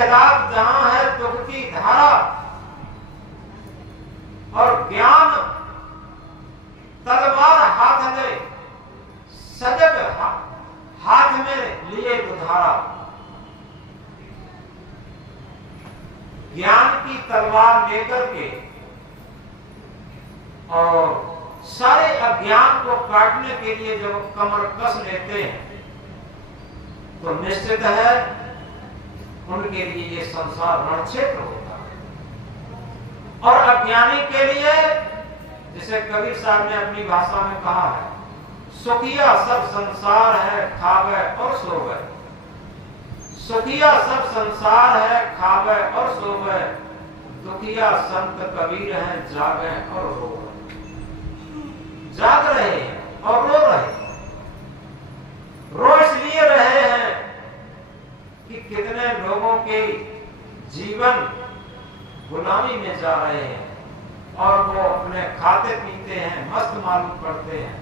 खिलाफ जहां है दुख की धारा और ज्ञान तलवार हाथ ले सजग हाथ में लिए दुधारा। ज्ञान की तलवार लेकर के और सारे अज्ञान को काटने के लिए जब कमर कस लेते हैं तो निश्चित है उनके लिए ये संसार रणक्षेत्र होता है। और अज्ञानी के लिए, जिसे कबीर साहब ने अपनी भाषा में कहा है, सुखिया सब संसार है खावे और सोवे। सुखिया सब संसार है खावे और सोवे, दुखिया संत कबीर हैं जागे और रोवे। जाग रहे हैं और रो रहे हैं। रो इसलिए रहे हैं कि कितने लोगों के जीवन गुलामी में जा रहे हैं और वो अपने खाते पीते हैं, मस्त मालूम पड़ते हैं।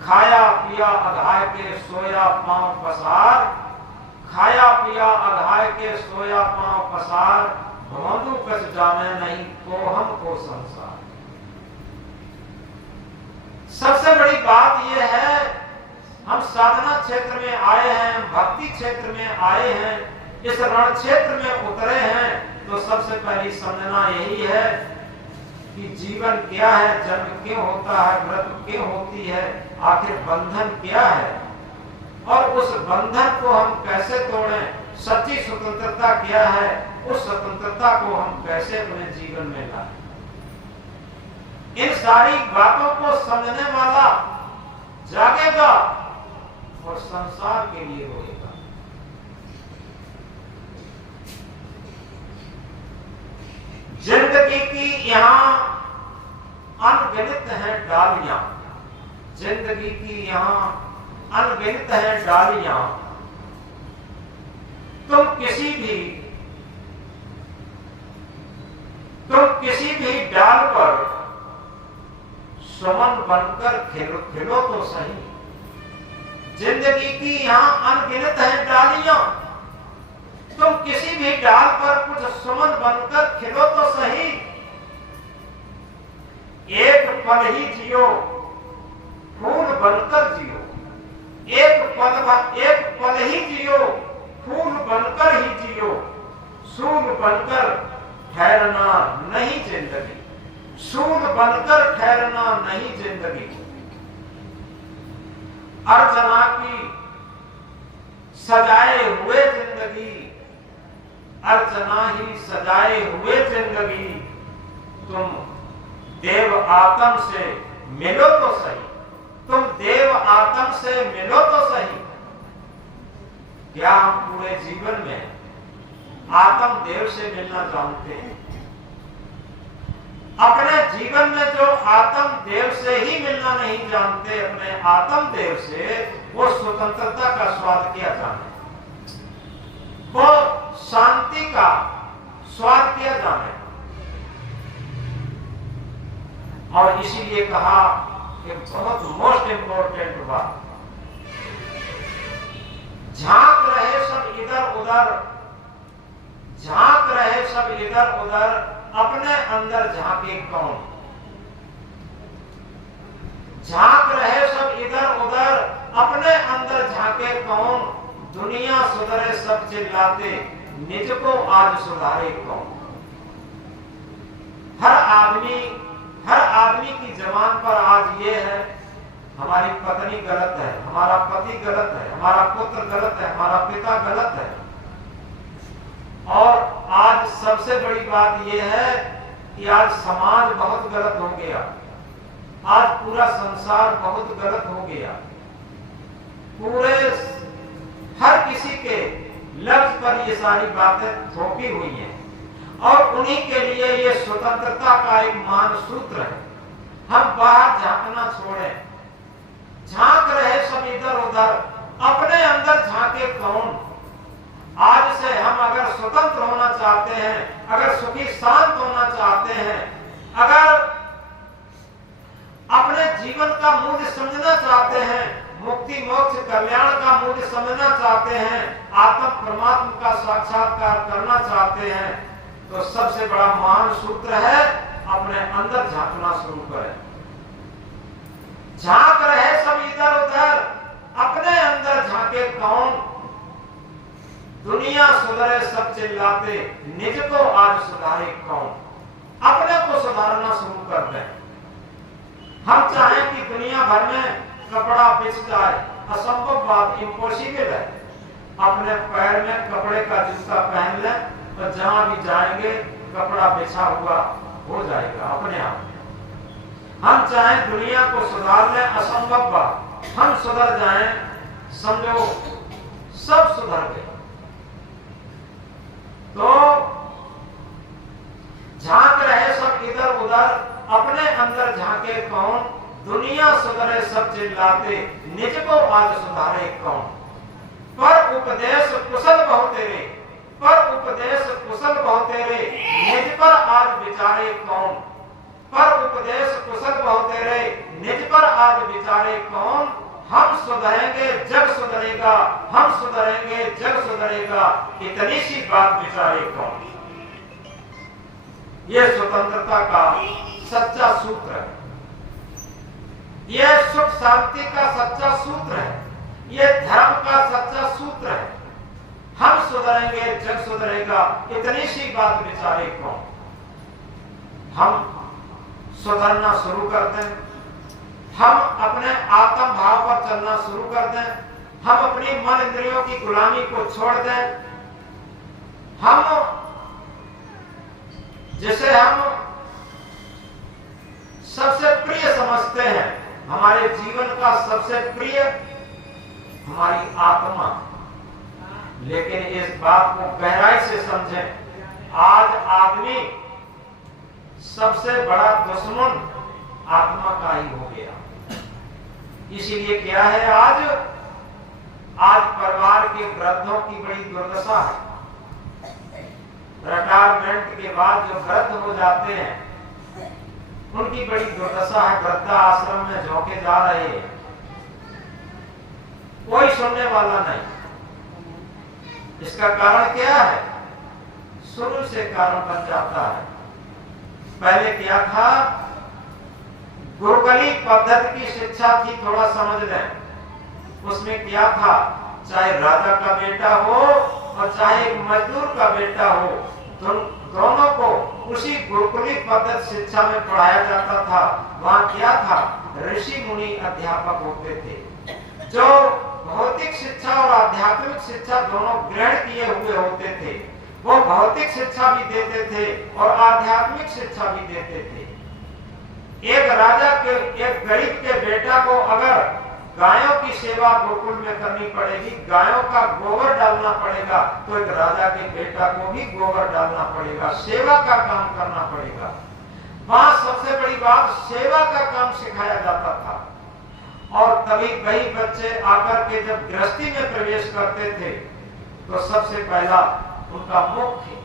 खाया पिया अघाय के सोया पांव पसार, खाया पिया अघाय के सोया पांव पसार, भवंदु कस जाने नहीं को हमको संसार। सबसे बड़ी बात यह है, हम साधना क्षेत्र में आए हैं, भक्ति क्षेत्र में आए हैं, इस रण क्षेत्र में उतरे हैं, तो सबसे पहली समझना यही है कि जीवन क्या है, जन्म क्यों होता है, मृत्यु क्यों होती है, आखिर बंधन क्या है और उस बंधन को हम कैसे तोड़ें, सच्ची स्वतंत्रता क्या है, उस स्वतंत्रता को हम कैसे अपने जीवन में लाएं। इन सारी बातों को समझने वाला जागेगा और संसार के लिए रोएगा। जिंदगी की यहाँ अनगिनत है डालियां, जिंदगी की यहाँ अनगिनत है डालियां। तुम किसी भी डाल पर सुमन बनकर खिलो तो सही। जिंदगी की यहाँ अनगिनत है डालियां, तुम किसी भी डाल पर कुछ सुमन बनकर खिलो तो सही। एक पल ही जियो फूल बनकर जियो, एक पल ही जियो फूल बनकर ही जियो। सूल बनकर ठहरना नहीं जिंदगी, सूल बनकर ठहरना नहीं जिंदगी। अर्चना की सजाए हुए जिंदगी, अर्चना ही सजाए हुए जिंदगी। तुम देव आत्म से मिलो तो सही, तुम देव आत्म से मिलो तो सही। क्या हम पूरे जीवन में आत्म देव से मिलना जानते हैं? अपने जीवन में जो आत्म देव से ही मिलना नहीं जानते, अपने आत्म देव से वो स्वतंत्रता का स्वाद क्या जाने, वो शांति का स्वाद क्या जाने। और इसीलिए कहा कि बहुत मोस्ट इंपॉर्टेंट बात, झांक रहे सब इधर उधर, झांक रहे सब इधर उधर, अपने अंदर झांके कौन। झांक रहे सब इधर उधर, अपने अंदर झांके कौन। दुनिया सुधरे सब चिल्लाते, निज को आज सुधारे कौन। हर आदमी की जबान पर आज ये है, हमारी पत्नी गलत है, हमारा पति गलत है, हमारा पुत्र गलत है, हमारा पिता गलत है। और आज सबसे बड़ी बात यह है कि आज समाज बहुत गलत हो गया, आज पूरा संसार बहुत गलत हो गया। पूरे हर किसी के लफ्ज पर ये सारी बातें थोपी हुई हैं और उन्हीं के लिए ये स्वतंत्रता का एक मानसूत्र है। हम बाहर झांकना छोड़ें, झांक रहे सब इधर उधर, अपने अंदर झांके कौन। आज से हम अगर स्वतंत्र होना चाहते हैं, अगर सुखी शांत होना चाहते हैं, अगर अपने जीवन का मूल्य समझना चाहते हैं, मुक्ति मोक्ष कल्याण का मूल्य समझना चाहते हैं, आत्म परमात्मा का साक्षात्कार करना चाहते हैं, तो सबसे बड़ा महान सूत्र है अपने अंदर झांकना शुरू करें। झांक रहे सब इधर उधर, अपने अंदर झांके कौन? दुनिया सुधरे सब चिल्लाते, निज को आज सुधारे कौन? अपने को सुधारना शुरू कर दें। हम चाहें कि दुनिया भर में कपड़ा बिछ जाए, असंभव बात, इम्पॉसिबल है। अपने पैर में कपड़े का जूता पहन लें तो जहां भी जाएंगे कपड़ा बिछा हुआ हो जाएगा अपने आप। हम चाहें दुनिया को सुधार लें, असंभव बात, हम सुधर जाएं, समझो सब सुधर गए। तो झांक रहे सब इधर उधर, अपने अंदर झांके कौन? दुनिया सुधरे सब चिल्लाते, निज को आज सुधारे कौन? पर उपदेश कुशल बहु तेरे, पर उपदेश कुशल बहु तेरे, निज पर आज विचारे कौन? पर उपदेश कुशल बहु तेरे, निज पर आज विचारे कौन? हम सुधरेंगे जग सुधरेगा, हम सुधरेंगे जग सुधरेगा, इतनी सी बात विचारे कौन? यह स्वतंत्रता का सच्चा सूत्र है, यह सुख शांति का सच्चा सूत्र है, यह धर्म का सच्चा सूत्र है। हम सुधरेंगे जग सुधरेगा, इतनी सी बात विचारे कौन? हम सुधरना शुरू कर दें, हम अपने आत्म भाव पर चलना शुरू कर दें, हम अपनी मन इंद्रियों की गुलामी को छोड़ दें, हम जिसे हम सबसे प्रिय समझते हैं, हमारे जीवन का सबसे प्रिय हमारी आत्मा। लेकिन इस बात को गहराई से समझें, आज आदमी सबसे बड़ा दुश्मन आत्मा का ही हो गया। इसीलिए क्या है, आज परिवार के वृद्धों की बड़ी दुर्दशा है। रिटायरमेंट के बाद जो वृद्ध हो जाते हैं उनकी बड़ी दुर्दशा है, वृद्धा आश्रम में झोंके जा रहे हैं, कोई सुनने वाला नहीं। इसका कारण क्या है? शुरू से कारण बन जाता है। पहले क्या था? गुरुकुली पद्धति की शिक्षा थी, थोड़ा समझ लें। उसमें क्या था? चाहे राजा का बेटा हो और चाहे एक मजदूर का बेटा हो, दोनों को उसी गुरुकुली पद्धति शिक्षा में पढ़ाया जाता था। वहां क्या था? ऋषि मुनि अध्यापक होते थे, जो भौतिक शिक्षा और आध्यात्मिक शिक्षा दोनों ग्रहण किए हुए होते थे। वो भौतिक शिक्षा भी देते थे और आध्यात्मिक शिक्षा भी देते थे। एक राजा के, एक गरीब के बेटा को अगर गायों की सेवा गुरुकुल में करनी पड़ेगी, गायों का गोबर डालना पड़ेगा, तो एक राजा के बेटा को भी गोबर डालना पड़ेगा, सेवा का काम करना पड़ेगा। वहां सबसे बड़ी बात सेवा का काम सिखाया जाता था। और तभी कई बच्चे आकर के जब गृहस्थी में प्रवेश करते थे तो सबसे पहला उनका मुख्य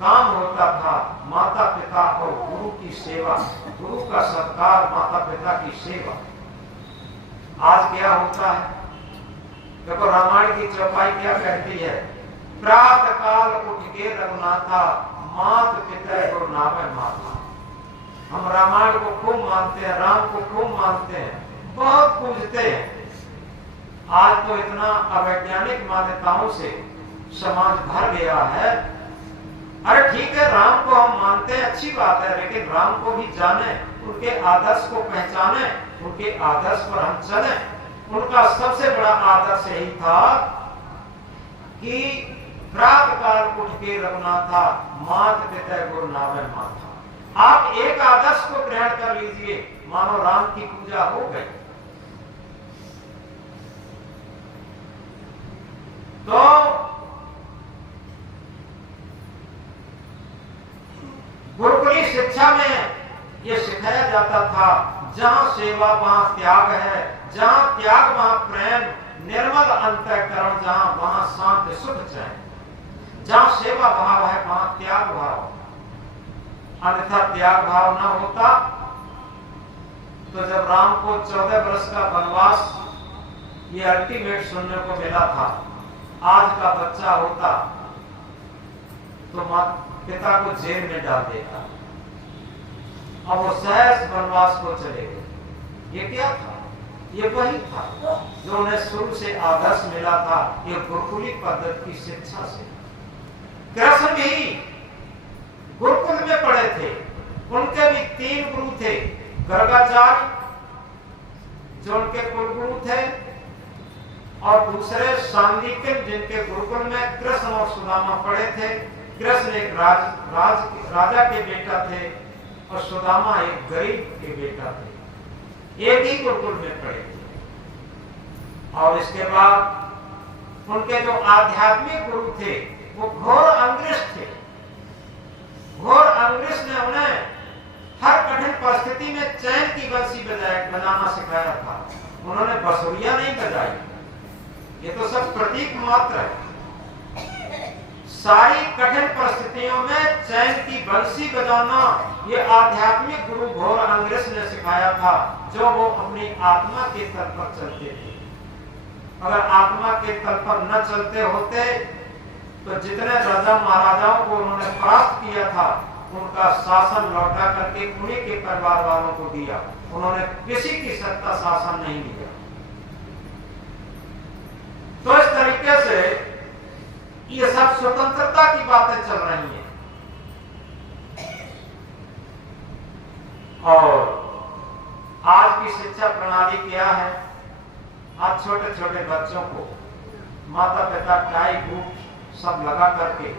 काम होता था माता पिता और गुरु की सेवा, गुरु का सत्कार, माता पिता की सेवा। आज क्या होता है? देखो रामायण की चौपाई क्या कहती है? प्रातः काल उठ के रघुनाथा, मात पिता को नामे माता। हम रामायण को खूब मानते हैं, राम को खूब मानते हैं, बहुत पूजते हैं। आज तो इतना अवैज्ञानिक मान्यताओं से समाज भर गया है। अरे ठीक है, राम को हम मानते हैं, अच्छी बात है, लेकिन राम को भी जाने, उनके आदर्श को पहचाने, उनके आदर्श पर हम चले। उनका सबसे बड़ा आदर्श यही था कि प्रातः काल उठ के रघुनाथा, मात पिता गुरु नामे माता। आप एक आदर्श को ग्रहण कर लीजिए, मानो राम की पूजा हो गई। तो गुरुकुली शिक्षा में यह सिखाया जाता था, जहां सेवा वहां त्याग है, जहां त्याग वहां प्रेम, निर्मल अंतःकरण जहां वहां शांति सुख चैन, जहां सेवा भाव है वहां त्याग भाव। अन्यथा त्याग भाव न होता तो जब राम को 14 वर्ष का वनवास ये अल्टीमेट सुनने को मिला था। आज का बच्चा होता तो पिता को जेल में डाल देता, अब वो सहज वनवास को चले गए। ये क्या था? ये वही था जो उन्हें शुरू से आदर्श मिला था, ये गुरुकुली पद्धति की शिक्षा से। कृष्ण भी गुरुकुल में पढ़े थे, उनके भी 3 गुरु थे। गर्गाचार्य जो उनके कुलगुरु थे, और दूसरे सांदीपन जिनके गुरुकुल में कृष्ण और सुदामा पढ़े थे। कृष्ण एक राजा के बेटा थे और सुदामा एक गरीब के बेटा थे, एक ही गुरुकुल में पढ़े थे। और इसके बाद उनके जो आध्यात्मिक गुरु थे वो घोर अंग्रेज थे। घोर अंग्रेज ने उन्हें हर कठिन परिस्थिति में चैन की बंसी बजाना सिखाया था। उन्होंने बांसुरियां नहीं बजाई, ये तो सब प्रतीक मात्र है। सारी कठिन परिस्थितियों में चैन की बंसी बजाना ये आध्यात्मिक गुरु घोर अंग्रेज ने सिखाया था, जो वो अपनी आत्मा के तल पर चलते थे। अगर आत्मा के तल पर न चलते होते तो जितने राजा महाराजाओं को उन्होंने परास्त किया था, उनका शासन लौटा करके उन्हीं के परिवार वालों को दिया। उन्होंने किसी की सत्ता शासन नहीं दिया। तो इस तरीके से ये सब स्वतंत्रता की बातें चल रही हैं। और आज की शिक्षा प्रणाली क्या है? आज छोटे छोटे बच्चों को माता पिता टाई बूट सब लगा करके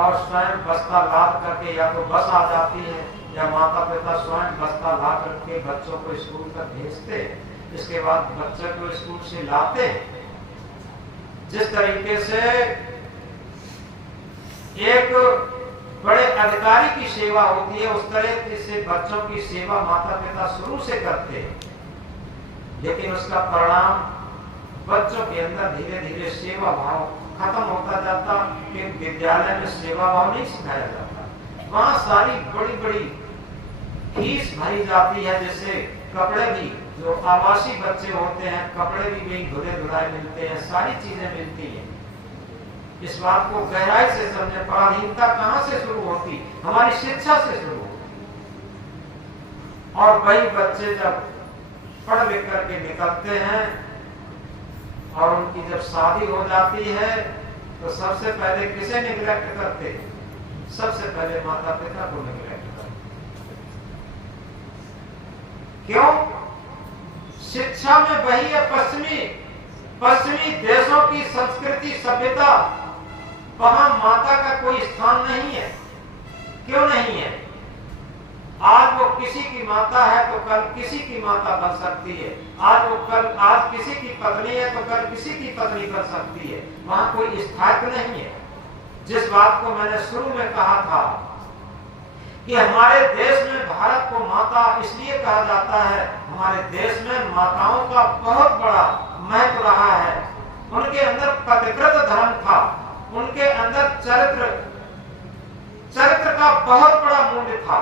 और स्वयं बस्ता लाद करके या तो बस आ जाती है या माता पिता स्वयं बस्ता ला करके बच्चों को स्कूल तक भेजते, इसके बाद बच्चे को स्कूल से लाते। जिस तरीके से एक बड़े अधिकारी की सेवा होती है, उस तरह से बच्चों की सेवा माता पिता शुरू से करते हैं, लेकिन उसका परिणाम बच्चों के अंदर धीरे धीरे सेवा भाव खत्म होता जाता। कि विद्यालय में सेवा भाव नहीं सिखाया जाता, वहां सारी बड़ी बड़ी फीस भरी जाती है। जैसे कपड़े भी, जो आवासीय बच्चे होते हैं, कपड़े भी धुले धुलाए मिलते हैं, सारी चीजें मिलती हैं। इस बात को गहराई से समझे। पराधीनता कहां से शुरू होती? हमारी शिक्षा से शुरू होती। और वही बच्चे जब पढ़ लिख करके निकलते हैं और उनकी जब शादी हो जाती है तो सबसे पहले किसे निग्लेक्ट करते? सबसे पहले माता पिता को निग्लेक्ट करते। क्यों? शिक्षा में वही है पश्चिमी देशों की संस्कृति सभ्यता, वहां माता का कोई स्थान नहीं है। क्यों नहीं है? आज वो किसी की माता है तो कल किसी की माता बन सकती है। आज किसी की पत्नी है तो कल किसी की पत्नी बन सकती है। वहां कोई स्थायित्व नहीं है। जिस बात को मैंने शुरू में कहा था कि हमारे देश में भारत को माता इसलिए कहा जाता है, हमारे देश में माताओं का बहुत बड़ा महत्व रहा है। उनके अंदर पतिव्रत धर्म था, उनके अंदर चरित्र का बहुत बड़ा मूल्य था।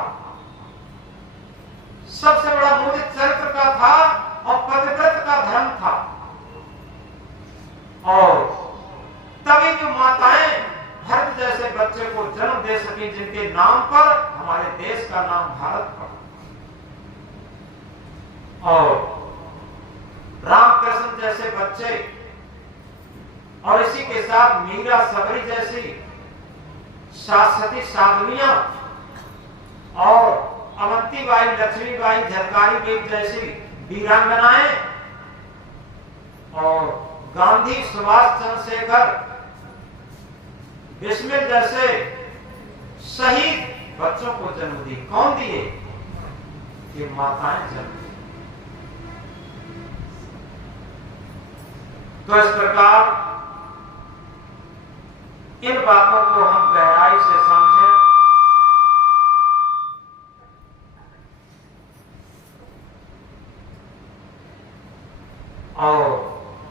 सबसे बड़ा मूल्य चरित्र का था और पतिव्रत का धर्म था। और तभी जो माताएं भरत जैसे बच्चे को जन्म दे सकी, जिनके नाम पर हमारे देश का नाम भारत पड़ा। और रामकृष्ण जैसे बच्चे, और इसी के साथ मीरा सबरी जैसी शाश्वती साधवियां, और अवंतीबाई, लक्ष्मीबाई, झलकारी बेग जैसी वीरांगनाएं, और गांधी, सुभाष चंद्रशेखर, बिस्मिल जैसे शहीद बच्चों को जन्म दी। कौन दिए? ये माताएं जन्म दी। तो इस प्रकार इन बातों को हम गहराई से समझें। और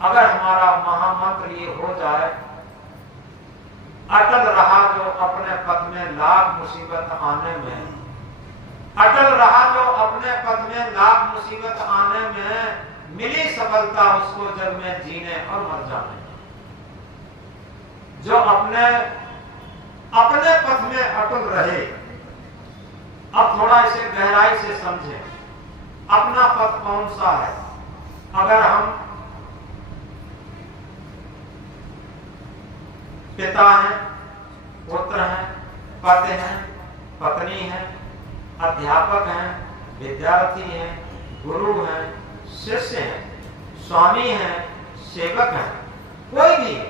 अगर हमारा महामंत्र ये हो जाए, अटल रहा जो अपने पथ में लाख मुसीबत आने में, अटल रहा जो अपने पथ में लाख मुसीबत आने में, मिली सफलता उसको जग में जीने और मर जाने। जो अपने पथ में अटल रहे। अब थोड़ा इसे गहराई से समझें। अपना पथ कौन सा है? अगर हम पिता हैं, पुत्र हैं, पति हैं, पत्नी हैं, अध्यापक हैं, विद्यार्थी हैं, गुरु हैं, शिष्य हैं, स्वामी हैं, सेवक हैं, कोई भी है,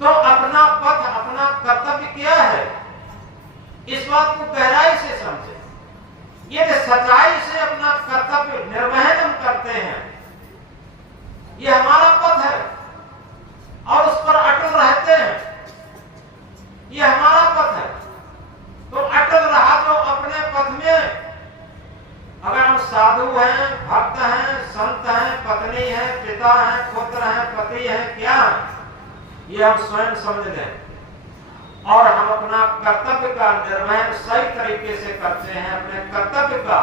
तो अपना पथ, अपना कर्तव्य क्या है? इस बात को गहराई से समझे। यदि सच्चाई से अपना कर्तव्य निर्वहन हम करते हैं, ये हमारा पथ है और उस पर अटल रहते हैं, ये हमारा पथ है। तो अटल रहा तो अपने पथ में, अगर हम साधु हैं, भक्त हैं, संत हैं, पत्नी हैं, पिता हैं, पुत्र हैं, पति हैं, क्या ये हम स्वयं समझ लें और हम अपना कर्तव्य का निर्वहन सही तरीके से करते हैं, अपने कर्तव्य का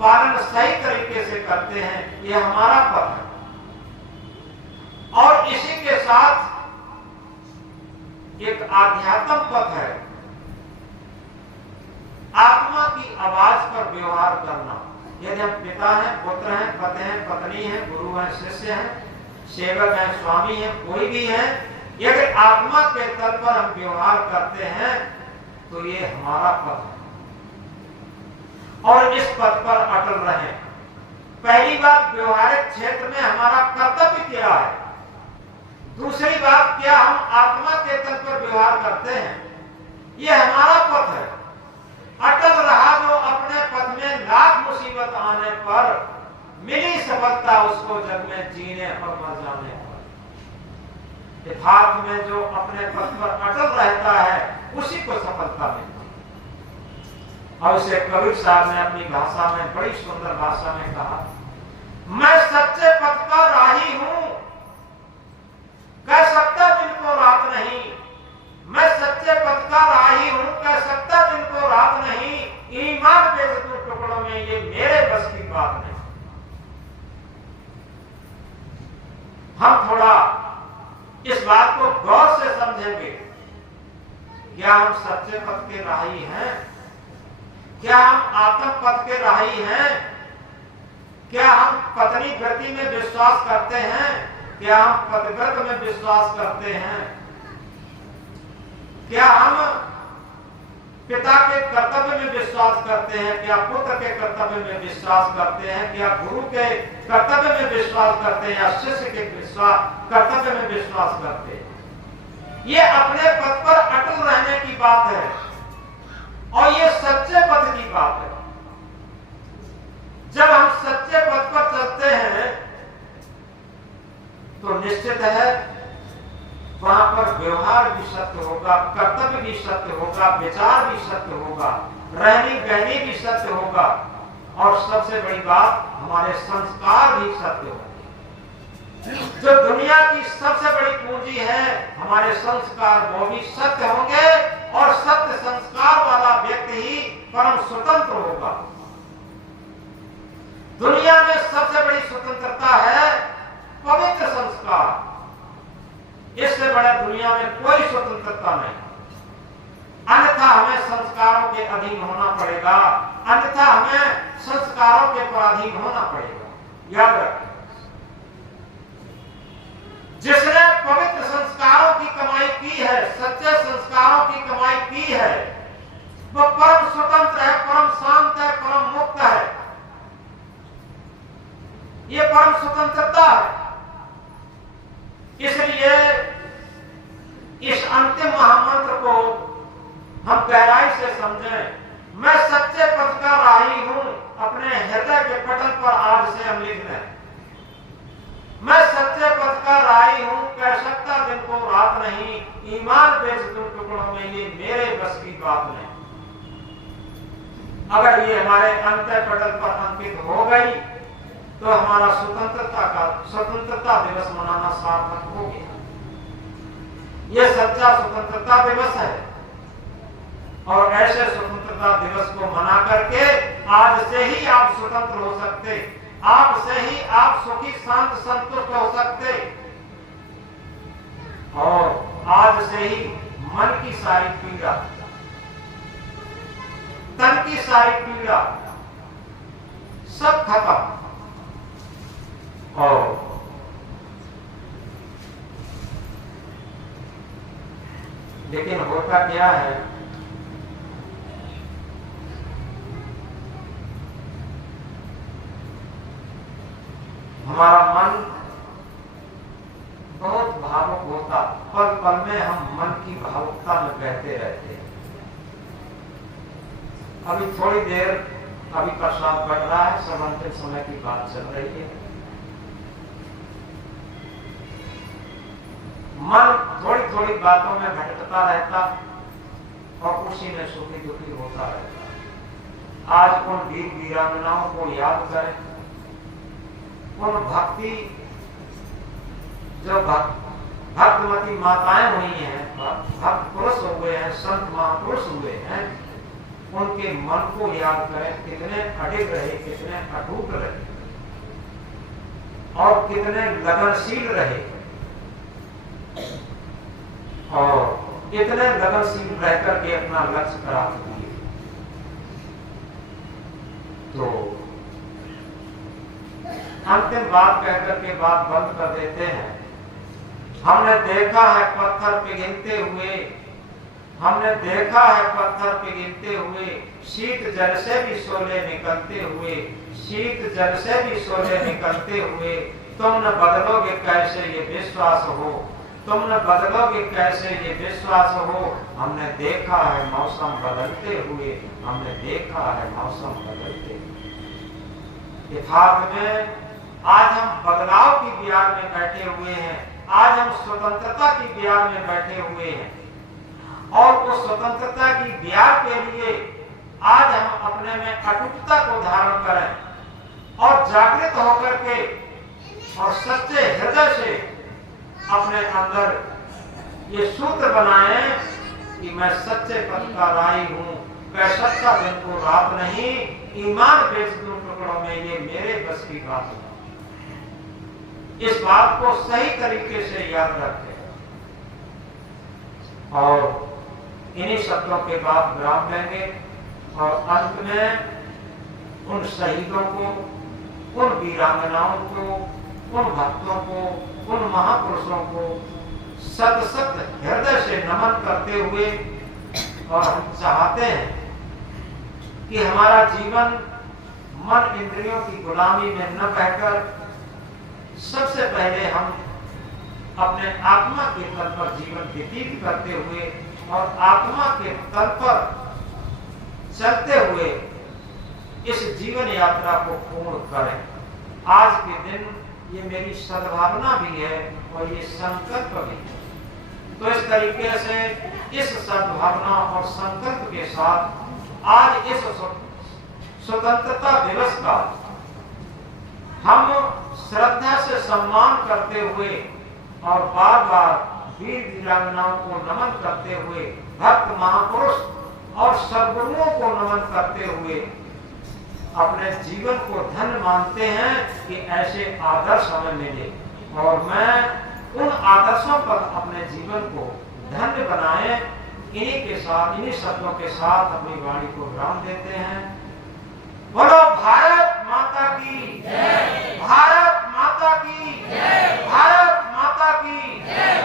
पालन सही तरीके से करते हैं, ये हमारा पथ है। और इसी के साथ एक आध्यात्म पथ है, आत्मा की आवाज पर व्यवहार करना। यदि हम पिता हैं, पुत्र हैं, पति हैं, पत्नी हैं, गुरु हैं, शिष्य हैं, सेवक हैं, स्वामी हैं, कोई भी है, यदि आत्मा के तल पर हम व्यवहार करते हैं तो ये हमारा पथ है और इस पथ पर अटल रहें। पहली बात, व्यवहारिक क्षेत्र में हमारा कर्तव्य क्या है। दूसरी बात, क्या हम आत्मा के तल पर व्यवहार करते हैं, ये हमारा पथ है। अटल रहा जो अपने पथ में लाख मुसीबत आने पर मिली सफलता उसको जग में जीने और मर जाने पर। यथार्थ में जो अपने पथ पर अटल रहता है उसी को सफलता मिलती है। और उसे कबीर साहब ने अपनी भाषा में, बड़ी सुंदर भाषा में कहा, मैं सच्चे पथ का राही हूं, कह सकता जिनको रात नहीं। मैं सच्चे पथ का राही हूं, कह सकता जिनको रात नहीं। ईमान बेजतू टुकड़ों में ये मेरे बस की बात नहीं। हम थोड़ा इस बात को गौर से समझेंगे। क्या हम सच्चे पथ के राही हैं? क्या हम आत्म पथ के राही हैं? क्या हम पत्नी व्रति में विश्वास करते हैं? क्या हम पतिव्रत में विश्वास करते हैं? क्या हम पिता के कर्तव्य में विश्वास करते हैं? क्या पुत्र के कर्तव्य में विश्वास करते हैं? क्या गुरु के कर्तव्य में विश्वास करते हैं या शिष्य के कर्तव्य में विश्वास करते हैं? ये अपने पथ पर अटल रहने की बात है और ये सच्चे पथ की बात है। जब हम सच्चे पथ पर चलते हैं तो निश्चित है वहां पर व्यवहार भी सत्य होगा, कर्तव्य भी सत्य होगा, विचार भी सत्य होगा, रहनी बहनी भी सत्य होगा और सबसे बड़ी बात, हमारे संस्कार भी सत्य होंगे। जो दुनिया की सबसे बड़ी पूंजी है हमारे संस्कार, वो भी सत्य होंगे और सत्य संस्कार वाला व्यक्ति ही परम स्वतंत्र होगा। दुनिया में सबसे बड़ी स्वतंत्रता है पवित्र संस्कार। इससे बड़ा दुनिया में कोई स्वतंत्रता नहीं। अन्यथा हमें संस्कारों के अधीन होना पड़ेगा, अन्यथा हमें संस्कारों के पराधीन होना पड़ेगा। याद रखें, जिसने पवित्र संस्कारों की कमाई की है, सच्चे संस्कारों की कमाई की है, वो परम स्वतंत्र है, परम शांत है, परम मुक्त है। ये परम स्वतंत्रता है। इसलिए इस अंतिम महामंत्र को हम गहराई से समझें। मैं सच्चे पथ का राही हूं, अपने हृदय के पटल पर आज से हम लिख लें। मैं सच्चे पथ का राही हूं, कह सकता दिन को रात नहीं। ईमान बेजतू टुकड़ों में ये मेरे बस की बात नहीं। अगर ये हमारे अंतः पटल पर अंकित हो गई तो हमारा स्वतंत्रता दिवस मनाना सार्थक हो गया। यह सच्चा स्वतंत्रता दिवस है और ऐसे स्वतंत्रता दिवस को मना करके आज से ही आप स्वतंत्र हो सकते। आपसे ही आप सुखी शांत संतुष्ट हो सकते। और आज से ही मन की सारी पीड़ा, तन की सारी पीड़ा सब खत्म। और लेकिन होता क्या है, हमारा मन बहुत भावुक होता, पल पल में हम मन की भावुकता में बहते रहते हैं। अभी थोड़ी देर अभी प्रसाद बढ़ रहा है, सब अंतिम समय की बात चल रही है। मन थोड़ी थोड़ी बातों में भटकता रहता और उसी में सुखी दुखी होता रहता। आज उन वीर वीरांगनाओं को याद करें, उन भक्ति जो भक्तमती माताएं हुई हैं, भक्त पुरुष हुए हैं, संत महापुरुष हुए हैं, उनके मन को याद करें, कितने अडिग रहे, कितने अटूट रहे और कितने लगनशील रहे और कितने लगनशील रहकर के अपना लक्ष्य प्राप्त किए। तो अंतिम बात कहकर के बात बंद कर देते हैं। हमने देखा है पत्थर पिघलते हुए, हमने देखा है पत्थर पिघलते हुए, शीत जल से भी शोले निकलते हुए, शीत जल से भी शोले निकलते हुए। तुम न बदलोगे कैसे ये विश्वास हो, तुम न बदलोगे कैसे ये विश्वास हो। हमने देखा है मौसम बदलते हुए, हमने देखा है मौसम बदलते हुए। यथार्थ में आज हम बदलाव की बियार में बैठे हुए हैं, आज हम स्वतंत्रता की बियार में बैठे हुए हैं और उस स्वतंत्रता की बियार के लिए आज हम अपने में अटूटता को धारण करें और जागृत होकर के और सच्चे हृदय से अपने अंदर ये सूत्र बनाएं कि मैं सच्चे पथ का राही हूं, मैं सच्चा दिन को रात नहीं, ईमान बेच दूं टुकड़ों में, ये मेरे बस की बात है। इस बात को सही तरीके से याद रखें और इन्हीं शब्दों के बाद विराम लेंगे और अंत में उन शहीदों को, उन वीरांगनाओं को, उन भक्तों को, उन महापुरुषों को सत सत हृदय से नमन करते हुए और हम चाहते हैं कि हमारा जीवन मन इंद्रियों की गुलामी में न बहकर सबसे पहले हम अपने आत्मा के तल पर जीवन व्यतीत करते हुए और आत्मा के तल पर चलते हुए इस जीवन यात्रा को पूर्ण करें। आज के दिन ये मेरी सद्भावना भी है और ये संकल्प भी है। तो इस तरीके से इस सद्भावना और संकल्प के साथ आज इस स्वतंत्रता दिवस का हम श्रद्धा से सम्मान करते हुए और बार बार वीर वीरांगनाओं को नमन करते हुए, भक्त महापुरुष और सद्गुरुओं को नमन करते हुए अपने जीवन को धन्य मानते हैं कि ऐसे आदर्श हमें मिले और मैं उन आदर्शों पर अपने जीवन को धन्य बनाए। इन्हीं के साथ, इन्हीं शब्दों के साथ अपनी वाणी को विराम देते हैं। बोलो भारत माता की जय, भारत माता की जय, भारत माता की जय।